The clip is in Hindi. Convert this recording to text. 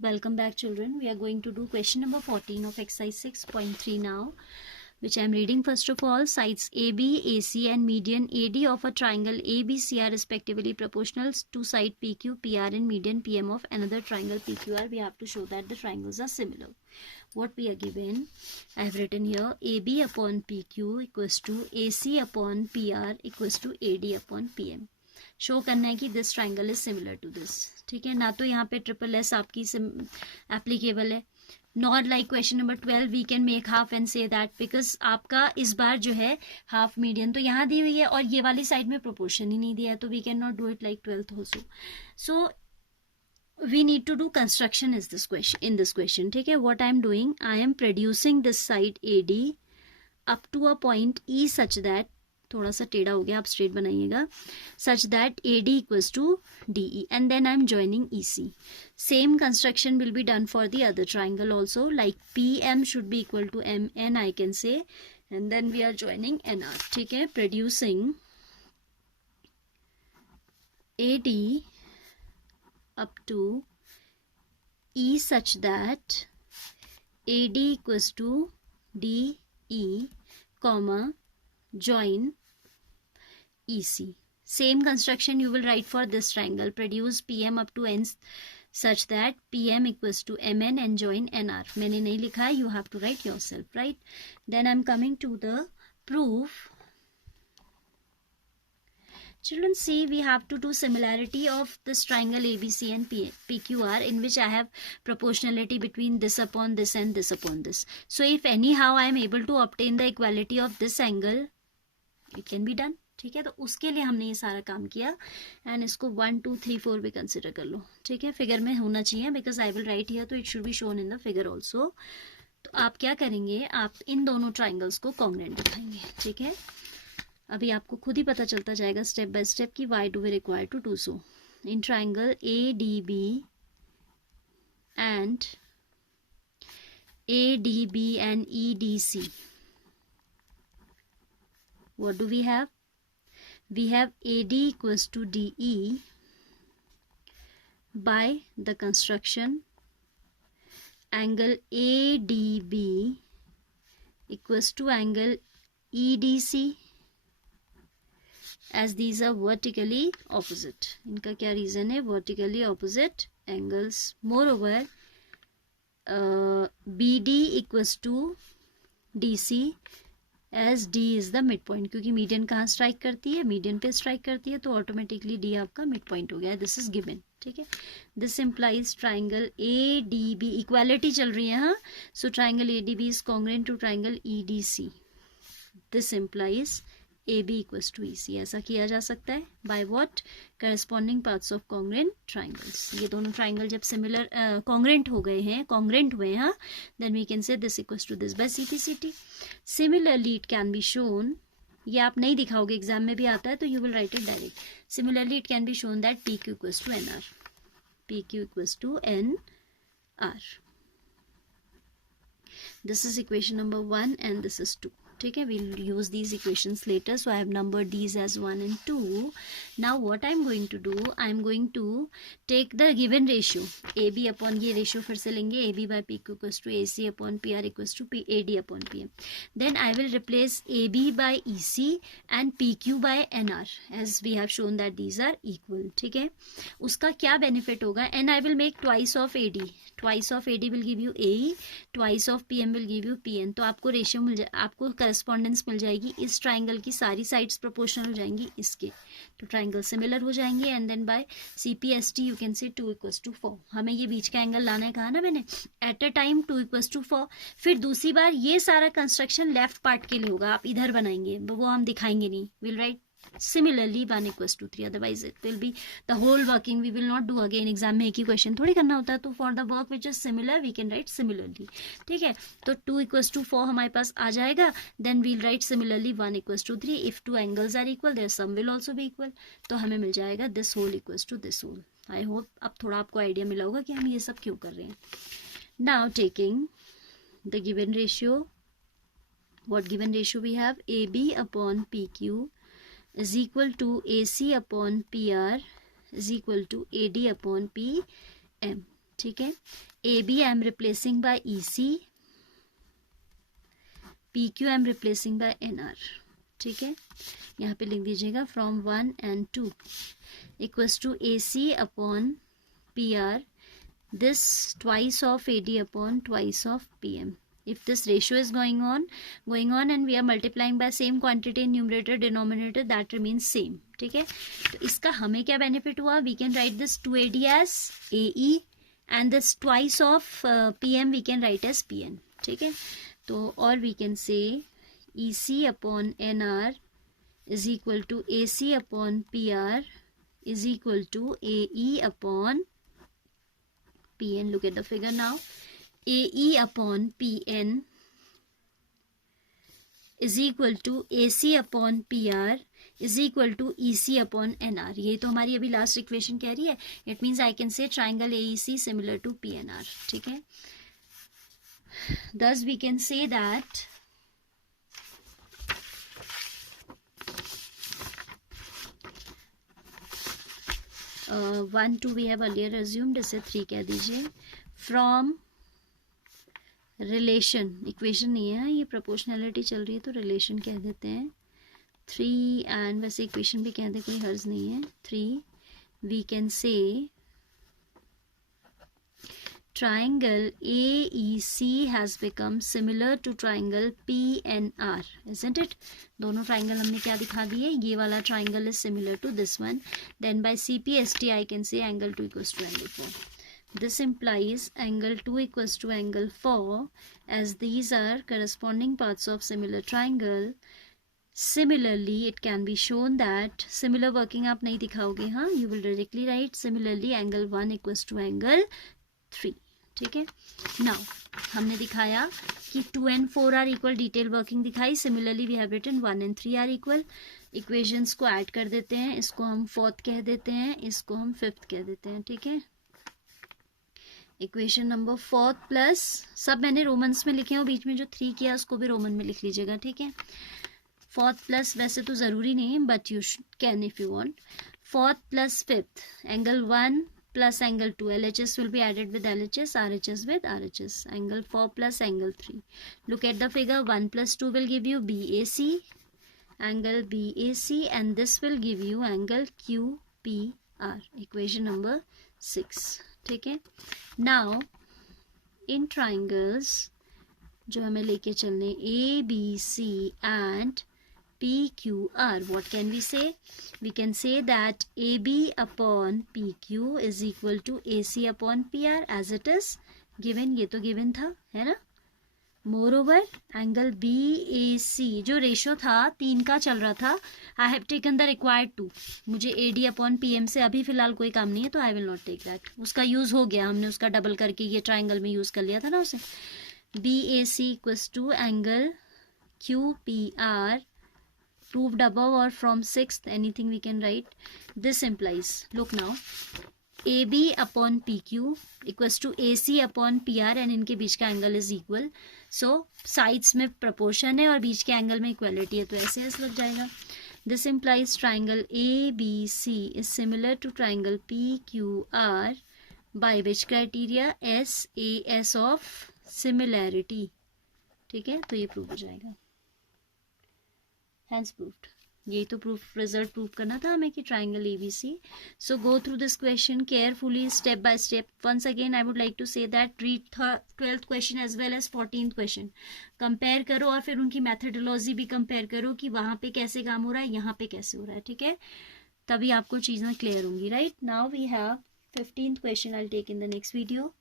Welcome back, children. We are going to do question number 14 of exercise 6.3 now, which I am reading. First of all, sides AB, AC and median AD of a triangle ABC are respectively proportional to side PQ, PR and median PM of another triangle PQR. We have to show that the triangles are similar. What we are given, I have written here AB upon PQ equals to AC upon PR equals to AD upon PM. Show करना है कि this triangle is similar to this. ठीक है ना, तो यहाँ पे ट्रिपल एस आपकी एप्लीकेबल है. Not like question number 12 we can make half and say that, because आपका इस बार जो है हाफ मीडियन तो यहाँ दी हुई है और ये वाली साइड में प्रोपोर्शन ही नहीं दिया है, तो we can not do it like 12th also. So we need to do construction is this question in this question. ठीक है, what I am doing, I am producing this side AD up to a point E such that, थोड़ा सा टेढ़ा हो गया, आप स्ट्रेट बनाइएगा, such that AD equals to DE and then I am joining EC. Same construction will be done for the other triangle also, like PM should be equal to MN I can say, and then we are joining NR. ठीक है, producing AD up to E such that AD equals to DE, comma, join EC. Same construction you will write for this triangle. Produce PM up to N such that PM equals to MN and join NR. मैंने नहीं लिखा है, you have to write yourself, right? Then I'm coming to the proof. Children, see, we have to do similarity of this triangle ABC and PQR, in which I have proportionality between this upon this and this upon this. So if anyhow I am able to obtain the equality of this angle, it can be done. ठीक है, तो उसके लिए हमने ये सारा काम किया एंड इसको 1 2 3 4 भी कंसिडर कर लो. ठीक है, फिगर में होना चाहिए because I will write here, तो it should be shown in the figure also. तो आप क्या करेंगे, आप इन दोनों ट्राइंगल्स को कॉन्ग्रुएंट दिखाएंगे. ठीक है, अभी आपको खुद ही पता चलता जाएगा स्टेप बाय स्टेप कि why do we require to do so. In triangle ADB and ADB and EDC, what do we have? We have AD equals to DE by the construction angle ADB equals to angle EDC, as these are vertically opposite. इनका क्या रीजन है, vertically opposite angles. Moreover, BD equals to DC as D is the midpoint, क्योंकि मीडियन कहाँ स्ट्राइक करती है, मीडियन पे स्ट्राइक करती है, तो ऑटोमेटिकली D आपका मिड पॉइंट हो गया है. This is given. ठीक है, this implies triangle ADB, equality चल रही है. हाँ, so triangle ADB is congruent to triangle EDC. This implies AB equals to EC. ऐसा किया जा सकता है by what? Corresponding parts of congruent triangles. ये दोनों ट्राइंगल जब सिमिलर कॉन्ग्रुएंट हो गए हैं, कॉन्ग्रुएंट हुए हैं, then we can say this equals to this by CP/CT. Similarly it can be shown, ये आप नहीं दिखाओगे, एग्जाम में भी आता है, तो you will write it direct. Similarly it can be shown that PQ equals to NR. PQ equals to NR. This is equation number 1 and this is 2. ठीक है, we'll use these equations later, so I have numbered these as 1 and 2. Now what I'm going to do, I'm going to take the given ratio AB upon, ये ratio फिर से लेंगे, AB by PQ equals to AC upon PR equals to AD upon PM. Then I will replace AB by EC and PQ by NR as we have shown that these are equal. ठीक है, उसका क्या benefit होगा, and I will make twice of AD. Twice of AD will give you AE, twice of PM will give you PN. तो आपको रेशियो मिल जाए, आपको करस्पॉन्डेंस मिल जाएगी. इस ट्राइंगल की सारी साइड्स प्रोपोर्शनल हो जाएंगी इसके, तो ट्राइंगल सिमिलर हो जाएंगे. And then by CPST you can say 2 equals to 4. हमें ये बीच का एंगल लाना है, कहा ना मैंने, at a time 2 equals to 4. फिर दूसरी बार ये सारा कंस्ट्रक्शन लेफ्ट पार्ट के लिए होगा, आप इधर बनाएंगे, वो हम दिखाएंगे नहीं. Will write similarly 1 equals to 3, otherwise it will be the whole working we will not do again. Exam में एक ही क्वेश्चन थोड़ी करना होता है, तो for the work which is similar we can write similarly. ठीक है, तो 2 equals to 4 हमारे पास आ जाएगा. then we'll write similarly 1 equals to 3. if two angles are equal their sum will also be equal. तो हमें मिल जाएगा this whole equals to this whole. I hope अब थोड़ा आपको आइडिया मिला होगा कि हम ये सब क्यों कर रहे हैं. now taking the given ratio, what given ratio we have, AB upon PQ is equal to AC upon PR is equal to AD upon PM. ठीक है. AB I am replacing by EC, PQ I am replacing by NR. ठीक है, यहाँ पे लिख दीजिएगा from 1 and 2 equals to AC upon PR, this twice of AD upon twice of PM. If this ratio is going on and we are multiplying by same quantity in numerator denominator, that remains same. ठीक है, तो इसका हमें क्या बेनिफिट हुआ? We can write this 2AD as AE and this twice of PM we can write as PN. ठीक है, तो और we can say EC upon NR is equal to AC upon PR is equal to AE upon PN. Look at the figure now. AE upon PN is equal to AC upon PR is equal to EC upon NR. ये तो हमारी अभी लास्ट इक्वेशन कह रही है. It means I can say triangle AEC similar to PNR. ठीक है, thus we can say that one two we have earlier assumed, इसे 3 कह दीजिए. फ्रॉम रिलेशन, इक्वेशन नहीं है ये, प्रोपोर्शनैलिटी चल रही है तो रिलेशन कह देते हैं. 3 एंड वैसे इक्वेशन भी कह दे, कोई हर्ज नहीं है. 3 we can say triangle AEC has become similar to triangle PNR, isn't it? दोनों triangle हमने क्या दिखा दिए? ये वाला triangle is similar to this one. Then by CPST I can say angle 2 equals to angle 4. This implies angle 2 equals to angle 4 as these are corresponding parts of similar triangle. Similarly, it can be shown that similar working आप नहीं दिखाओगे, हाँ, you will directly write similarly angle 1 equals to angle 3. ठीक है, नाउ हमने दिखाया कि 2 and 4 are equal, detail working दिखाई. Similarly we have written 1 and 3 are equal. Equations को ऐड कर देते हैं, इसको हम 4th कह देते हैं, इसको हम 5th कह देते हैं. ठीक है, इक्वेशन नंबर 4th प्लस, सब मैंने रोमन्स में लिखे हैं, बीच में जो 3 किया उसको भी रोमन में लिख लीजिएगा. ठीक है, 4th प्लस वैसे तो ज़रूरी नहीं, but you can if you want. 4th plus 5th, angle 1 plus angle 2, LHS will be added with LHS, RHS with RHS. Angle 4 plus angle 3. Look at the figure. 1 plus 2 will give you BAC, angle BAC, and this will give you angle QPR. Equation number 6. ठीक है, now in triangles जो हमें लेके चलने ABC and PQR, what can we say? We can say that AB upon PQ is equal to AC upon PR as it is given. ये तो given था, है ना. Moreover, angle BAC जो रेशो था 3 का चल रहा था, I have taken the required 2. मुझे AD upon PM से अभी फिलहाल कोई काम नहीं है तो I will not take that. उसका यूज़ हो गया, हमने उसका डबल करके ये ट्राइंगल में यूज़ कर लिया था ना उसे. BAC equals to angle QPR proved above or from 6th, anything we can write. This implies, look now, AB upon PQ equals to AC upon PR and इनके बीच का angle is equal. So sides में प्रपोर्शन है और बीच के एंगल में इक्वलिटी है, तो ऐसे ऐसे लग जाएगा. This implies triangle ABC is similar to triangle PQR by which criteria? SAS of similarity. ठीक है, तो ये प्रूव हो जाएगा. Hence proved. यही तो प्रूफ, रिजल्ट प्रूव करना था हमें कि triangle ABC. So go through this question carefully, step by step. Once again I would like to say that read 12th question as well as 14th question. Compare करो और फिर उनकी मैथडोलॉजी भी कंपेयर करो कि वहाँ पे कैसे काम हो रहा है, यहाँ पे कैसे हो रहा है. ठीक है, तभी आपको चीज़ें क्लियर होंगी. Right now we have 15th question. I will take in the next video.